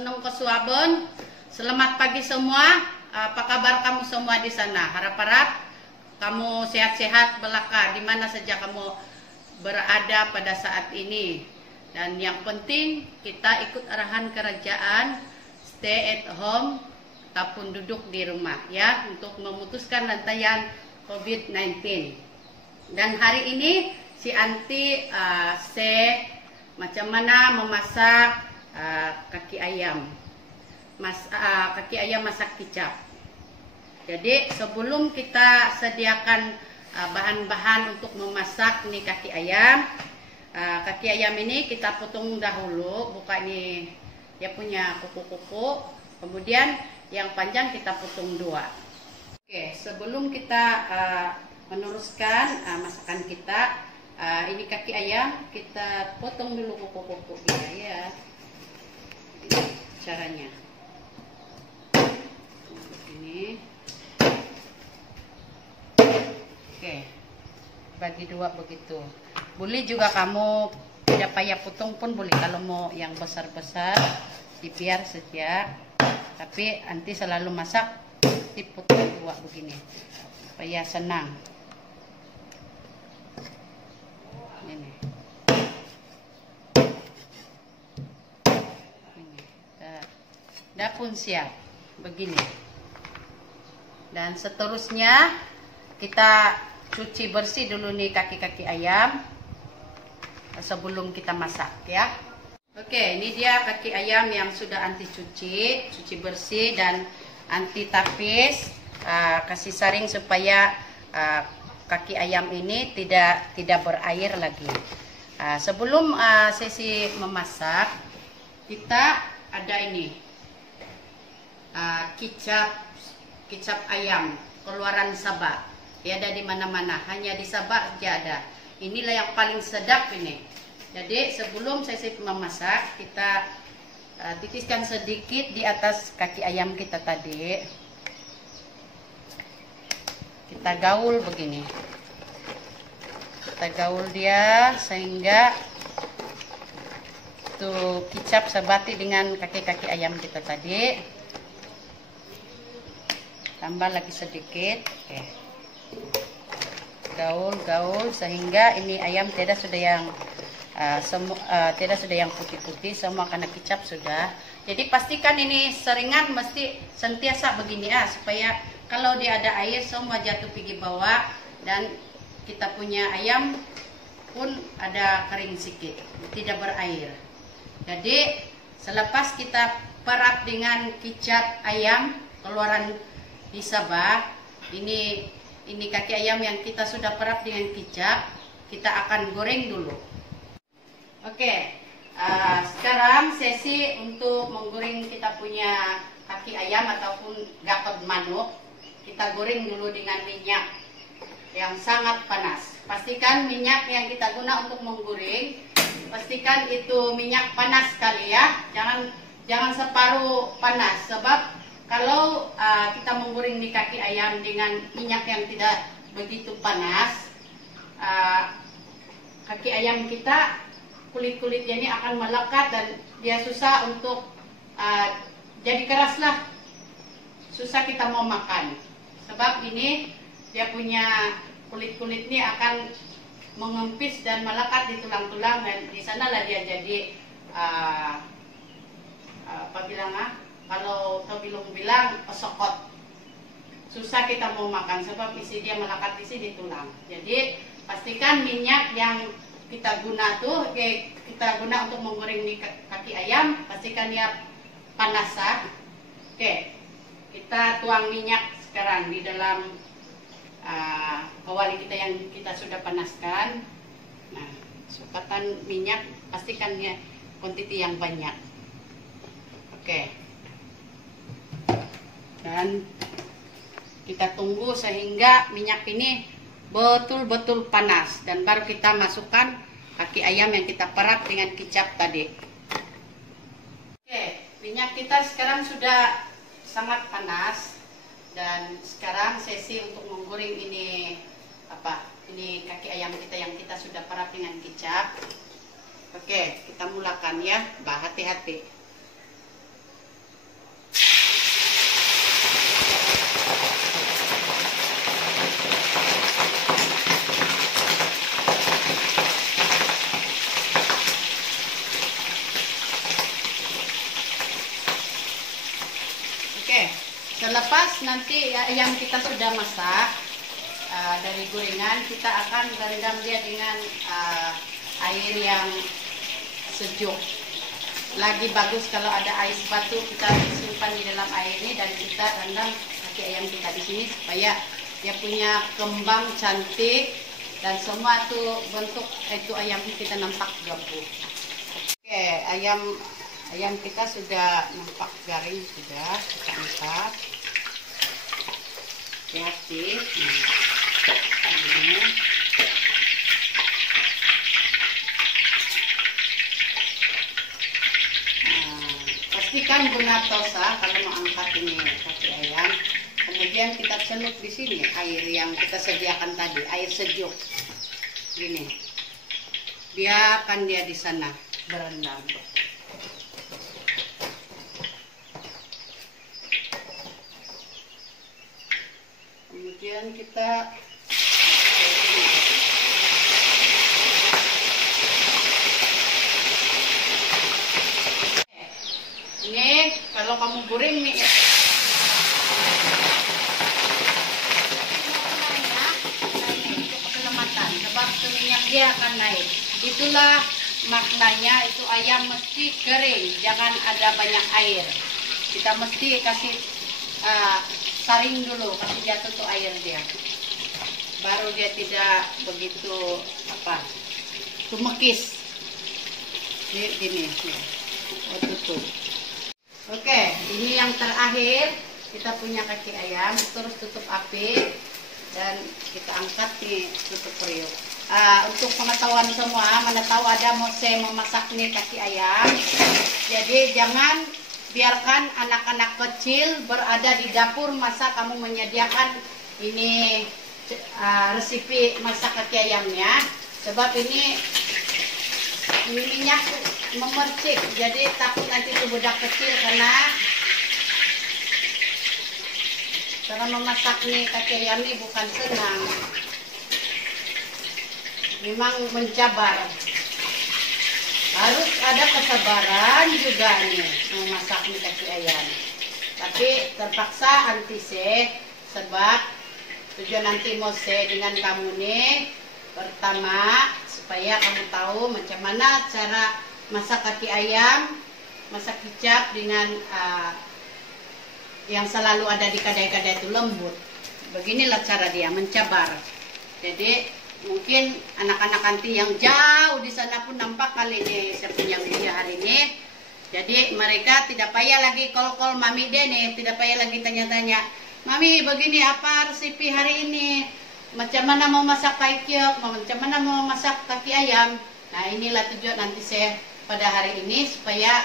senang kesuabon. Selamat pagi semua. Apa kabar kamu semua di sana? Harap-harap kamu sehat-sehat belaka di mana saja kamu berada pada saat ini. Dan yang penting kita ikut arahan kerajaan, stay at home ataupun duduk di rumah ya, untuk memutuskan rantaian COVID-19. Dan hari ini si Anti macam mana memasak kaki ayam. Kaki ayam masak kicap. Jadi sebelum kita sediakan bahan-bahan untuk memasak nih kaki ayam. Kaki ayam ini kita potong dahulu, buka ini dia punya kuku-kuku. Kemudian yang panjang kita potong 2. Oke, sebelum kita meneruskan masakan kita, ini kaki ayam kita potong dulu kuku-kukunya ya. Ini caranya. Ini. Oke. Bagi 2 begitu. Boleh juga kamu tidak payah potong pun boleh, kalau mau yang besar-besar dibiar saja. Tapi Anti selalu masak dipotong 2 begini supaya senang. Ini. Dah pun siap begini. Dan seterusnya kita cuci bersih dulu nih kaki-kaki ayam sebelum kita masak ya. Oke, ini dia kaki ayam yang sudah Anti cuci bersih dan Anti tapis, kasih saring supaya kaki ayam ini tidak berair lagi. Sebelum sesi memasak, kita ada ini kicap ayam keluaran Sabah. Ya, ada di mana-mana, hanya di Sabah saja ada. Inilah yang paling sedap ini. Jadi sebelum sesi memasak, kita titiskan sedikit di atas kaki ayam kita tadi. Kita gaul begini. Kita gaul dia sehingga tuh kicap sebati dengan kaki-kaki ayam kita tadi. Tambah lagi sedikit. Oke. Gaul sehingga ini ayam tidak sudah yang putih-putih, semua karena kicap sudah. Jadi pastikan ini seringan mesti sentiasa begini ya, supaya kalau dia ada air semua jatuh pergi bawah dan kita punya ayam pun ada kering sedikit, tidak berair. Jadi selepas kita perap dengan kicap ayam keluaran di Sabah, ini kaki ayam yang kita sudah perap dengan kicap, kita akan goreng dulu. Oke, sekarang sesi untuk menggoreng kita punya kaki ayam ataupun gatot manuk. Kita goreng dulu dengan minyak yang sangat panas. Pastikan minyak yang kita guna untuk menggoreng, pastikan itu minyak panas sekali ya. Jangan separuh panas, sebab kalau kita menggoreng di kaki ayam dengan minyak yang tidak begitu panas, kaki ayam kita kulit-kulitnya ini akan melekat dan dia susah untuk jadi keras lah, susah kita mau makan. Sebab ini dia punya kulit-kulit ini akan mengempis dan melekat di tulang-tulang, dan di sanalah dia jadi kalau bilang pesokot, susah kita mau makan sebab isi dia melekat di tulang. Jadi pastikan minyak yang kita guna untuk menggoreng di kaki ayam, pastikan dia panas. Oke, kita tuang minyak sekarang di dalam kawali kita yang kita sudah panaskan. Nah, supatan minyak pastikan dia kuantiti yang banyak. Oke. Dan kita tunggu sehingga minyak ini betul-betul panas, dan baru kita masukkan kaki ayam yang kita perap dengan kicap tadi. Oke, minyak kita sekarang sudah sangat panas, dan sekarang sesi untuk menggoreng ini kaki ayam kita yang kita sudah perap dengan kicap. Oke, kita mulakan ya, hati-hati. selepas nanti ayam kita sudah masak dari gorengan, kita akan rendam dia dengan air yang sejuk. Lagi bagus kalau ada ais batu, kita simpan di dalam air ini dan kita rendam kaki ayam kita di sini supaya dia punya kembang cantik dan semua tuh bentuk itu ayam kita nampak gabung. Oke, ayam kita sudah nampak garing, sudah kita angkat. Hati-hati. Ini. Pastikan guna tosa kalau mau angkat ini kaki ayam. Kemudian kita celup di sini air yang kita sediakan tadi, air sejuk. Gini. Biarkan dia di sana berendam. Kemudian kita ini kalau kamu goreng nih keselamatan, sebab minyak dia akan naik. Itulah maknanya, itu ayam mesti kering, jangan ada banyak air. Kita mesti kasih saring dulu, kasih jatuh tuh air dia, baru dia tidak begitu tumekis. Gini, tutup. Oke, ini yang terakhir kita punya kaki ayam. Terus tutup api dan kita angkat nih, tutup periuk. Untuk pengetahuan semua, mana tahu ada saya memasak nih kaki ayam. Jadi jangan biarkan anak-anak kecil berada di dapur masa kamu menyediakan ini resipi masak kaki ayamnya, sebab ini minyak memercik, jadi takut nanti itu budak kecil karena memasak nih kaki ayam ini bukan senang, memang mencabar. Harus ada kesabaran juga nih memasak mie kaki ayam. Tapi terpaksa anti sebab tujuan nanti mau dengan kamu nih. Pertama, supaya kamu tahu macam mana cara masak kaki ayam, masak kicap dengan yang selalu ada di kedai-kedai itu lembut. Beginilah cara dia mencabar. Jadi mungkin anak-anak nanti yang jauh di sana pun nampak kali ini saya punya video hari ini. Jadi mereka tidak payah lagi call Mami Dene, tidak payah lagi tanya-tanya, Mami begini apa resipi hari ini, macam mana mau masak kaikyok, macam mana mau masak kaki ayam. Nah inilah tujuan nanti saya pada hari ini supaya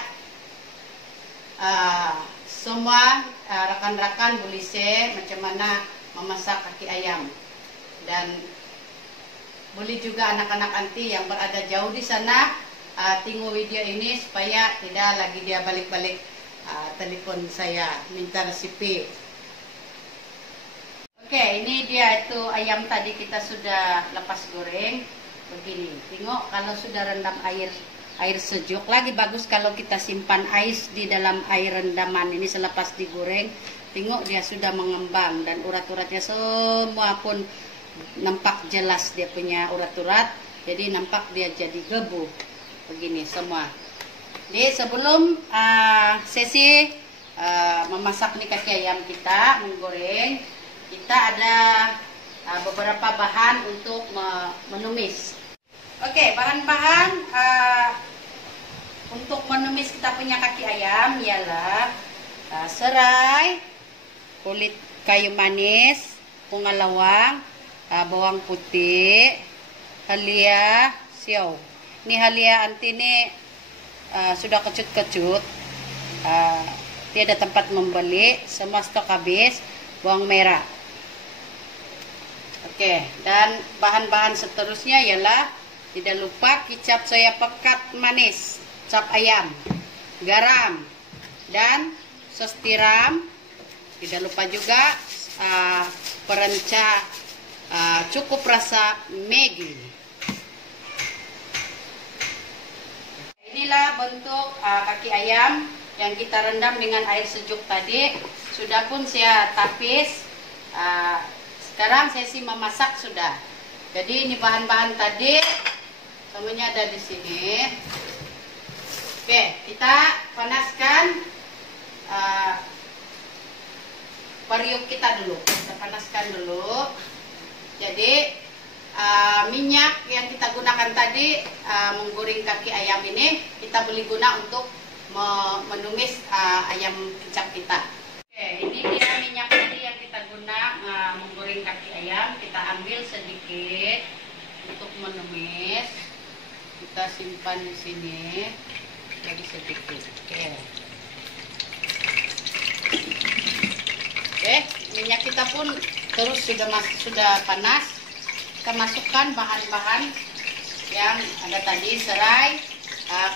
semua rekan-rekan boleh macam mana memasak kaki ayam. Dan boleh juga anak-anak anti yang berada jauh di sana tengok video ini supaya tidak lagi dia balik-balik telepon saya minta resipi. Oke, ini dia itu ayam tadi kita sudah lepas goreng. Begini, tengok kalau sudah rendam air sejuk, lagi bagus kalau kita simpan ais di dalam air rendaman ini selepas digoreng. Tengok dia sudah mengembang dan urat-uratnya semua pun nampak jelas, dia punya urat-urat, jadi nampak dia jadi gebu begini semua. Jadi sebelum sesi memasak nih kaki ayam kita menggoreng, kita ada beberapa bahan untuk menumis. Oke, bahan-bahan untuk menumis kita punya kaki ayam ialah serai, kulit kayu manis, bunga lawang, bawang putih, halia, siau. Ini halia anti ini sudah kecut-kecut, tiada tempat membeli, semua stok habis. Bawang merah. Oke, dan bahan-bahan seterusnya ialah tidak lupa kicap soya pekat manis, cap ayam, garam, dan sos tiram. Tidak lupa juga perenca cukup rasa Maggi. Inilah bentuk kaki ayam yang kita rendam dengan air sejuk tadi sudah pun saya tapis. Sekarang saya sih memasak sudah. Jadi ini bahan-bahan tadi semuanya ada di sini. Oke, kita panaskan periuk kita dulu. Kita panaskan dulu. Jadi minyak yang kita gunakan tadi menggoreng kaki ayam ini kita beli guna untuk menumis ayam kicap kita. Oke, ini dia minyak tadi yang kita guna menggoreng kaki ayam. Kita ambil sedikit untuk menumis. Kita simpan di sini. Jadi sedikit. Oke, minyak kita pun terus sudah panas. Kita masukkan bahan-bahan yang ada tadi: serai,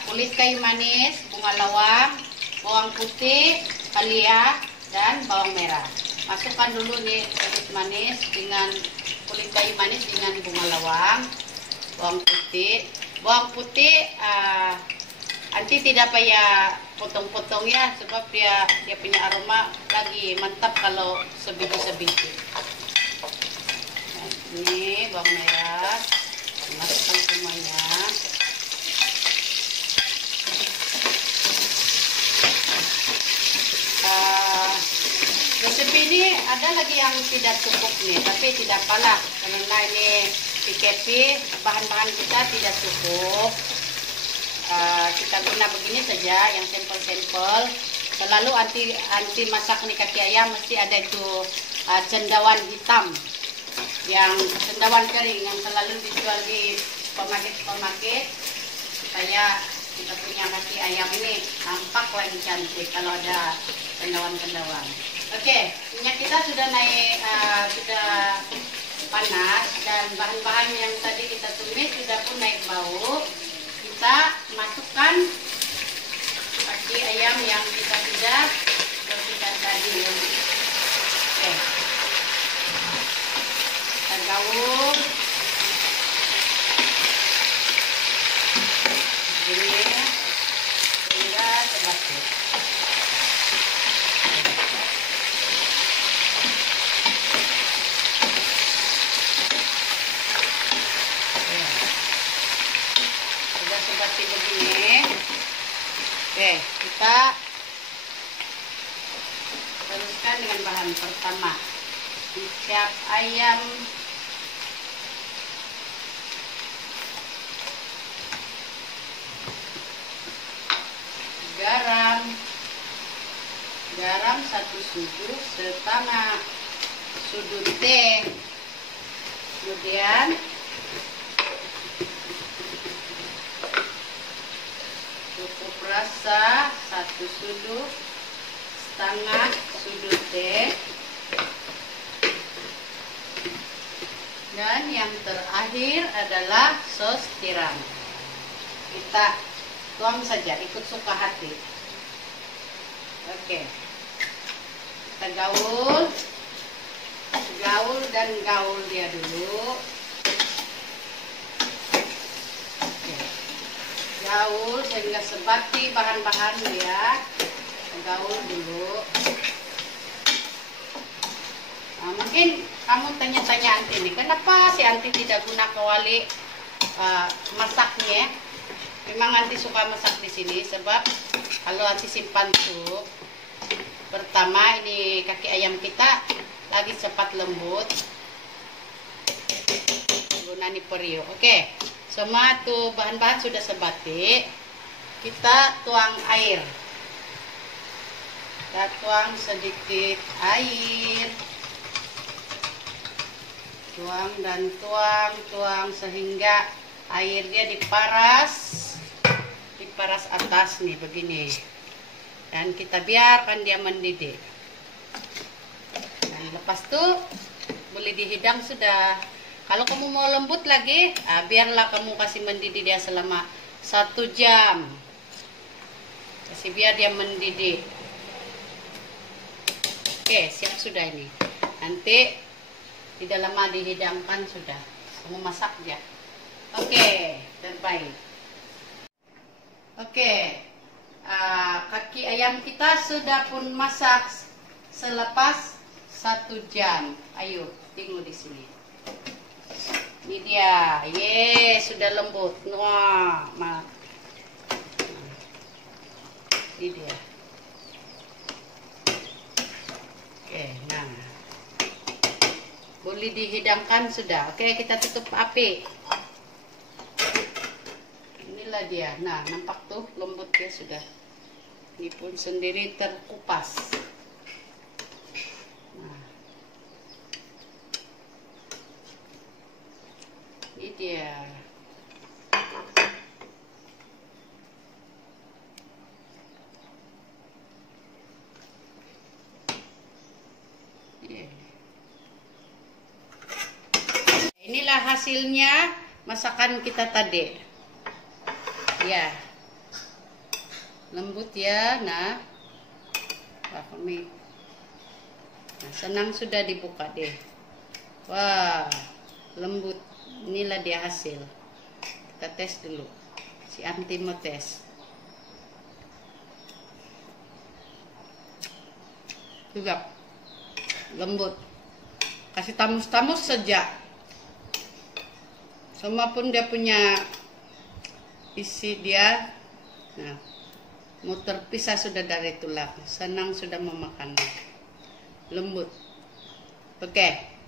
kulit kayu manis, bunga lawang, bawang putih, halia, dan bawang merah. Masukkan dulu nih kulit manis dengan kulit kayu manis dengan bunga lawang, bawang putih. Bawang putih nanti tidak payah potong-potong ya, sebab dia punya aroma lagi mantap kalau sebiji-sebiji. Nah, ini bawang merah, masukkan semuanya. Resep ini ada lagi yang tidak cukup nih, tapi tidak apalah karena ini PKP, bahan-bahan kita tidak cukup. Kita guna begini saja, yang simple-simple. Selalu anti masak nih kaki ayam mesti ada itu cendawan hitam, yang cendawan kering yang selalu dijual di pemakai supaya kita punya kaki ayam ini tampak lagi cantik kalau ada cendawan-cendawan. Oke, minyak kita sudah naik, sudah panas, dan bahan-bahan yang tadi kita tumis sudah pun naik bau. Kita masukkan kaki ayam yang kita sudah bersihkan tadi. Oke, kita gaul. Ini hingga sebati. Seperti begini. Oke, kita teruskan dengan bahan pertama. Kicap ayam. Garam 1 sudu setengah sudu teh. Kemudian cukup rasa 1 sudu setengah sudu teh. Dan yang terakhir adalah sos tiram. Kita tuang saja ikut suka hati. Oke, kita gaul dan gaul dia dulu. Oke, gaul sehingga sebati bahan-bahan dia. Gaul dulu. Nah, mungkin kamu tanya-tanya Anti nih, kenapa si Anti tidak guna kawali masaknya? Memang Anti suka masak di sini sebab kalau Anti simpan tuh, pertama ini kaki ayam kita lagi cepat lembut. Guna nih periuk. Oke, semua tuh bahan-bahan sudah sebati. Kita tuang air. Kita tuang sedikit air. Tuang dan tuang sehingga airnya diparas atas nih begini, dan kita biarkan dia mendidih. Dan lepas tuh boleh dihidang sudah. Kalau kamu mau lembut lagi, biarlah kamu kasih mendidih dia selama 1 jam. Kasih biar dia mendidih. Oke, siap sudah ini. Nanti tidak lama dihidangkan sudah. Kamu masak ya. Oke, terbaik. Oke, kaki ayam kita sudah pun masak selepas 1 jam. Ayo, tengok di sini. Ini dia. Sudah lembut. Wah, ini dia. Oke, nah. Boleh dihidangkan sudah. Oke, kita tutup api. Inilah dia. Nah, nampak tuh lembut ya sudah. Ini pun sendiri terkupas. Nah. Ini dia. Inilah hasilnya masakan kita tadi. Ya. Lembut ya. Nah. Nah, senang sudah dibuka deh. Wah, lembut. Inilah dia hasil. Kita tes dulu. Si Anti mau tes. Juga lembut. Kasih tamus-tamus saja. Semua pun dia punya isi dia. Nah, mau terpisah sudah dari tulang. Senang sudah memakannya. Lembut. Oke.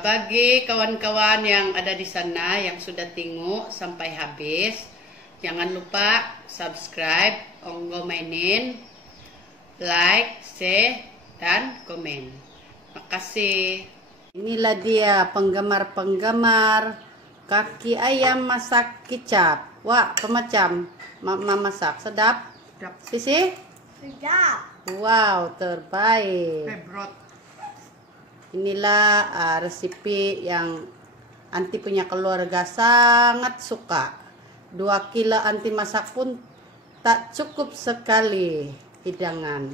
Bagi kawan-kawan yang ada di sana yang sudah tengok sampai habis, jangan lupa subscribe, onggo mainin, like, share, dan komen. Makasih. Inilah dia penggemar-penggemar kaki ayam masak kicap. Wah, pemacam mama masak. Sedap? Sedap. Sisi? Sedap. Wow, terbaik. Favorite. Inilah resipi yang Anti punya keluarga sangat suka. 2 kilo Anti masak pun tak cukup sekali hidangan.